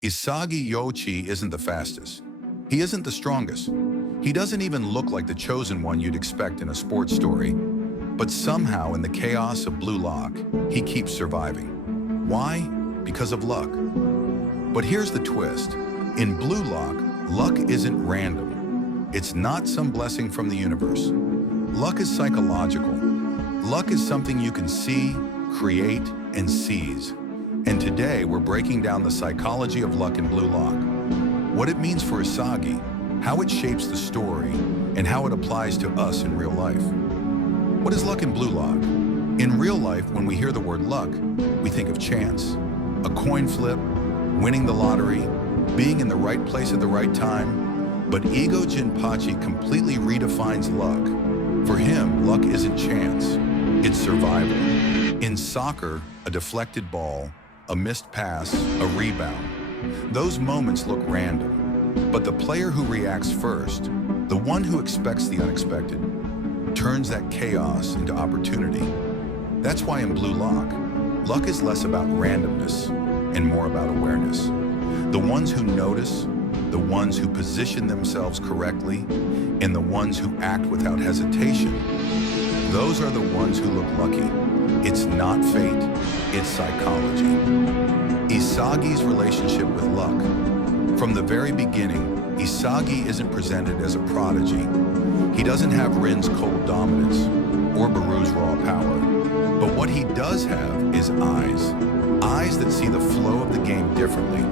Isagi Yoshi isn't the fastest. He isn't the strongest. He doesn't even look like the chosen one you'd expect in a sports story. But somehow, in the chaos of Blue Lock, he keeps surviving. Why? Because of luck. But here's the twist. In Blue Lock, luck isn't random. It's not some blessing from the universe. Luck is psychological. Luck is something you can see, create, and seize. And today, we're breaking down the psychology of luck in Blue Lock. What it means for Isagi, how it shapes the story, and how it applies to us in real life. What is luck in Blue Lock? In real life, when we hear the word luck, we think of chance. A coin flip, winning the lottery, being in the right place at the right time. But Ego Jinpachi completely redefines luck. For him, luck isn't chance, it's survival. In soccer, a deflected ball, a missed pass, a rebound. Those moments look random, but the player who reacts first, the one who expects the unexpected, turns that chaos into opportunity. That's why in Blue Lock, luck is less about randomness and more about awareness. The ones who notice, the ones who position themselves correctly, and the ones who act without hesitation, those are the ones who look lucky. It's not fate, it's psychology. Isagi's relationship with luck. From the very beginning, Isagi isn't presented as a prodigy. He doesn't have Rin's cold dominance or Baru's raw power. But what he does have is eyes. Eyes that see the flow of the game differently.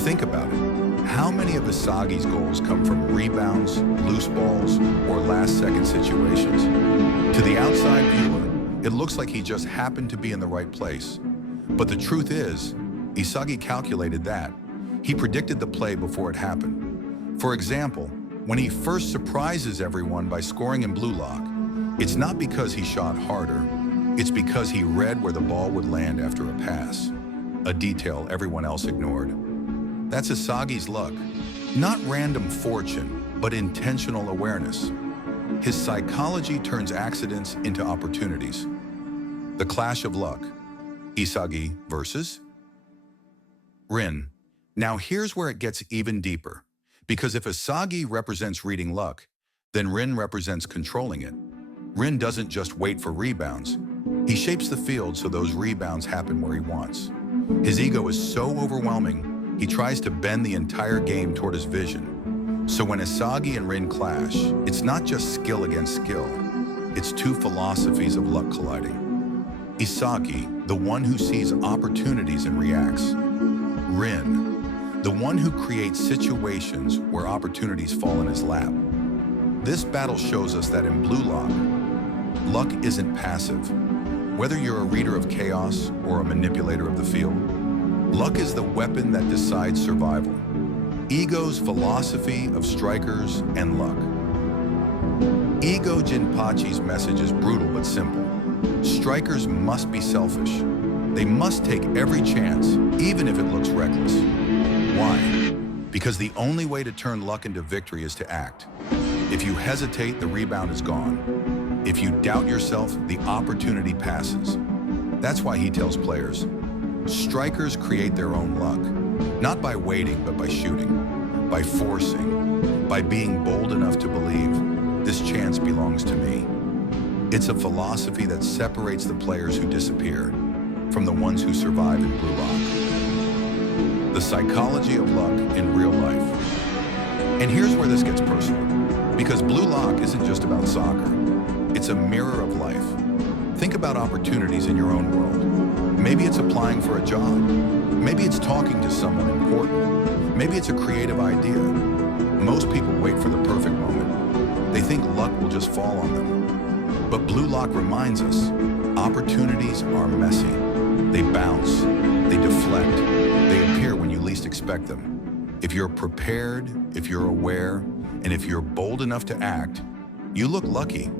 Think about it. How many of Isagi's goals come from rebounds, loose balls, or last-second situations? To the outside viewer, it looks like he just happened to be in the right place. But the truth is, Isagi calculated that. He predicted the play before it happened. For example, when he first surprises everyone by scoring in Blue Lock, it's not because he shot harder, it's because he read where the ball would land after a pass, a detail everyone else ignored. That's Isagi's luck. Not random fortune, but intentional awareness. His psychology turns accidents into opportunities. The clash of luck. Isagi versus Rin. Now here's where it gets even deeper. Because if Isagi represents reading luck, then Rin represents controlling it. Rin doesn't just wait for rebounds. He shapes the field so those rebounds happen where he wants. His ego is so overwhelming, he tries to bend the entire game toward his vision. So when Isagi and Rin clash, it's not just skill against skill. It's two philosophies of luck colliding. Isagi, the one who sees opportunities and reacts. Rin, the one who creates situations where opportunities fall in his lap. This battle shows us that in Blue Lock, luck isn't passive. Whether you're a reader of chaos or a manipulator of the field, luck is the weapon that decides survival. Ego's philosophy of strikers and luck. Ego Jinpachi's message is brutal but simple. Strikers must be selfish. They must take every chance, even if it looks reckless. Why? Because the only way to turn luck into victory is to act. If you hesitate, the rebound is gone. If you doubt yourself, the opportunity passes. That's why he tells players, strikers create their own luck, not by waiting, but by shooting, by forcing, by being bold enough to believe, this chance belongs to me. It's a philosophy that separates the players who disappear from the ones who survive in Blue Lock. The psychology of luck in real life. And here's where this gets personal, because Blue Lock isn't just about soccer. It's a mirror of life. Think about opportunities in your own world. Maybe it's applying for a job. Maybe it's talking to someone important. Maybe it's a creative idea. Most people wait for the perfect moment. They think luck will just fall on them. But Blue Lock reminds us, opportunities are messy. They bounce, they deflect, they appear when you least expect them. If you're prepared, if you're aware, and if you're bold enough to act, you look lucky.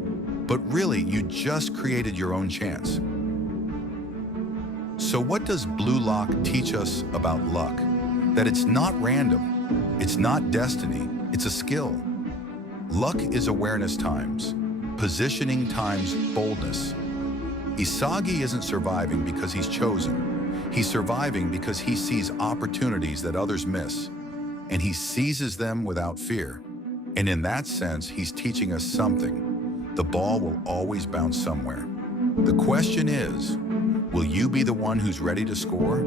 But really, you just created your own chance. So what does Blue Lock teach us about luck? That it's not random, it's not destiny, it's a skill. Luck is awareness times, positioning times boldness. Isagi isn't surviving because he's chosen. He's surviving because he sees opportunities that others miss, and he seizes them without fear. And in that sense, he's teaching us something. The ball will always bounce somewhere. The question is, will you be the one who's ready to score?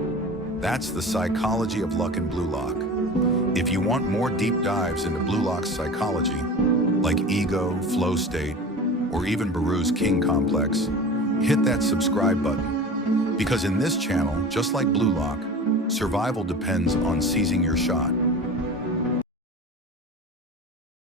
That's the psychology of luck in Blue Lock. If you want more deep dives into Blue Lock's psychology, like ego, flow state, or even Baru's King Complex, hit that subscribe button. Because in this channel, just like Blue Lock, survival depends on seizing your shot.